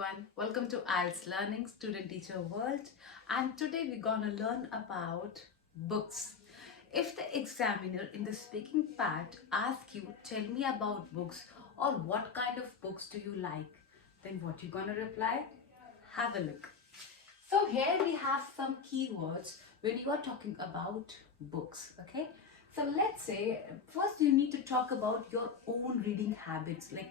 everyone. Welcome to IELTS Learning Student Teacher World. And today we're gonna learn about books. If the examiner in the speaking part asks you, tell me about books or what kind of books do you like, then what you gonna reply? Have a look. So here we have some keywords when you are talking about books, okay? So let's say first you need to talk about your own reading habits. Like,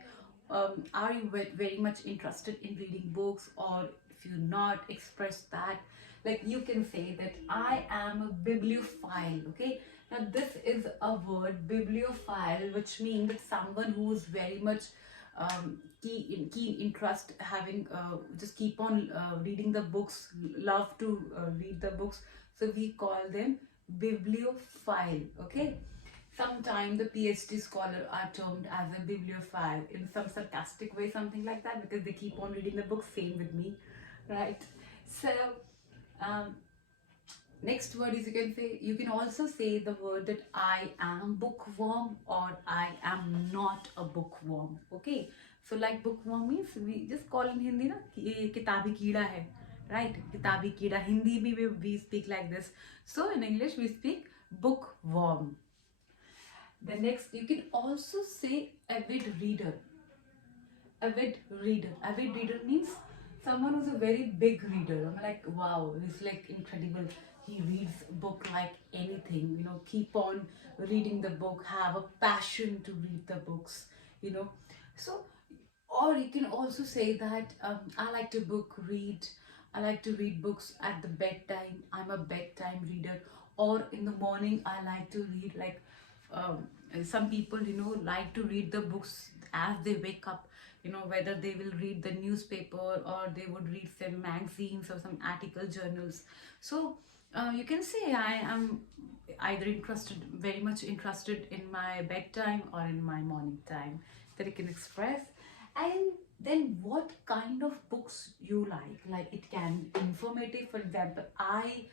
are you very much interested in reading books, or if you're not, express that. Like you can say that I am a bibliophile, okay? Now this is a word, bibliophile, which means that someone who is very much keen interest, having just keep on reading the books, love to read the books, so we call them bibliophile, okay? Sometimes the PhD scholar are termed as a bibliophile in some sarcastic way, something like that, because they keep on reading the books. Same with me, right? So um, next word is, you can also say the word that I am bookworm or I am not a bookworm. Okay, so like bookworm means we just call in Hindi na कि ये किताबी कीड़ा है, right? किताबी कीड़ा. Hindi भी we speak like this. So in English we speak bookworm. The next, you can also say avid reader. Avid reader means someone who's a very big reader. I'm like, wow, he's like incredible. He reads book like anything, keep on reading the book, have a passion to read the books, you know. So, or you can also say that I like to read. I like to read books at the bedtime. I'm a bedtime reader. Or in the morning, I like to read, like um, some people, like to read the books as they wake up. Whether they will read the newspaper or they would read some magazines or some article journals. So you can say I am either very much interested in my bedtime or in my morning time, that I can express. And then what kind of books you like it can be informative. For example, I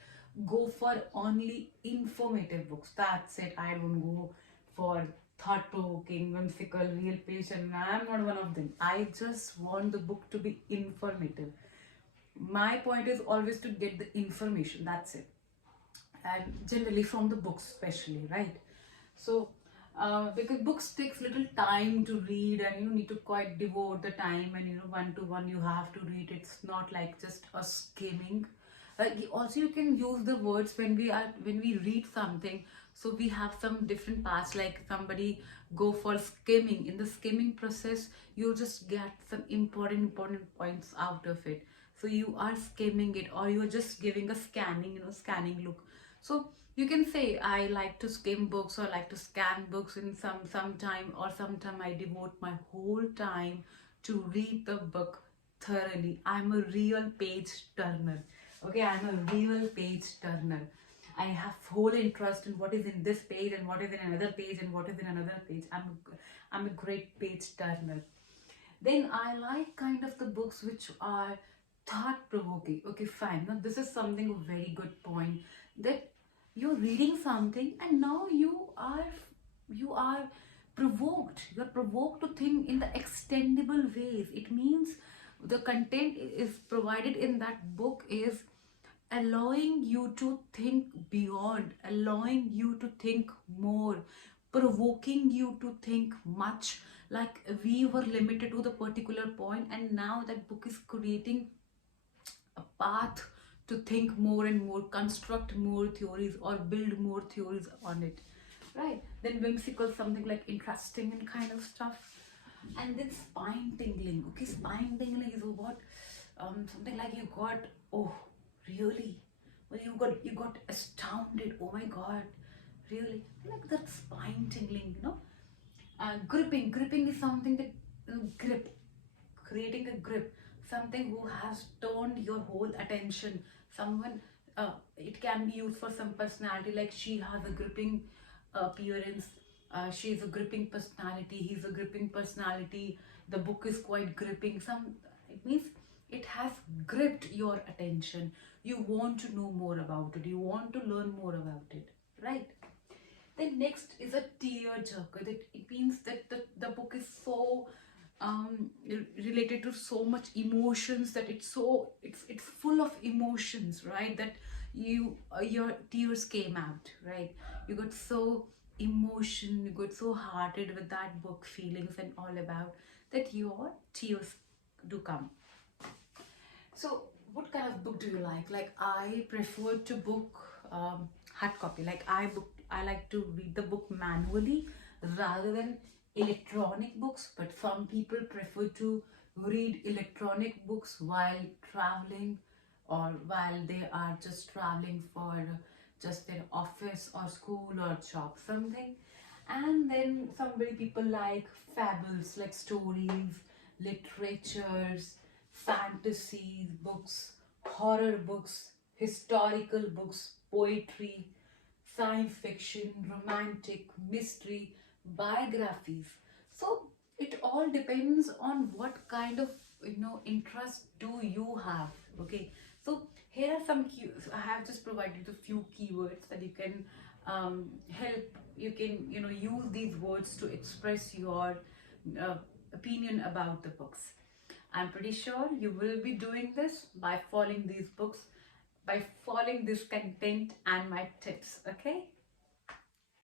go for only informative books, that's it. I don't go for thought-provoking, whimsical, real page, and I'm not one of them. I just want the book to be informative. My point is always to get the information, that's it. And generally from the books especially, right? So because books takes little time to read, and you need to quite devote the time, and one to one you have to read. It's not like just a skimming. Also you can use the words when we read something. So we have some different parts, like somebody go for skimming. In the skimming process, you just get some important points out of it. So you are skimming it, or you're just giving a scanning look. So you can say I like to skim books or like to scan books in some time, or sometime I devote my whole time to read the book thoroughly. I'm a real page turner. Okay, I'm a real page turner. I have whole interest in what is in this page and what is in another page and what is in another page. I'm a great page turner. Then I like kind of the books which are thought provoking. Okay, fine. Now this is something a very good point, that you're reading something and now you are provoked. You're provoked to think in the extendable ways. It means the content is provided in that book is allowing you to think beyond, allowing you to think more, provoking you to think much. Like we were limited to the particular point, and now that book is creating a path to think more and more, construct more theories, or build more theories on it, right? Then whimsical, something like interesting and kind of stuff. And then spine tingling. Okay, spine tingling is what, something like you got, oh really, well, you got astounded, oh my god, really, like that spine tingling. Gripping is something that, grip, creating a grip, something who has turned your whole attention. Someone, it can be used for some personality, like she has a gripping appearance, she is a gripping personality, he's a gripping personality, the book is quite gripping. It means it has gripped your attention. You want to know more about it, you want to learn more about it, right? Then next is a tear jerker. That it means that the book is so related to so much emotions that it's full of emotions, right? That your tears came out, right? You got so emotion, you got so hearted with that book, feelings and all about that your tears do come. So, what kind of book do you like? Like, I prefer to book hard copy. Like, I like to read the book manually rather than electronic books. But some people prefer to read electronic books while traveling, or while they are just traveling for just their office or school or job, something. And then somebody people like fables, like stories, literatures, fantasy books, horror books, historical books, poetry, science fiction, romantic, mystery, biographies. So it all depends on what kind of interest do you have. Okay, so here are some I have just provided a few keywords that you can help. You can use these words to express your opinion about the books. I'm pretty sure you will be doing this by following these books, by following this content and my tips. Okay.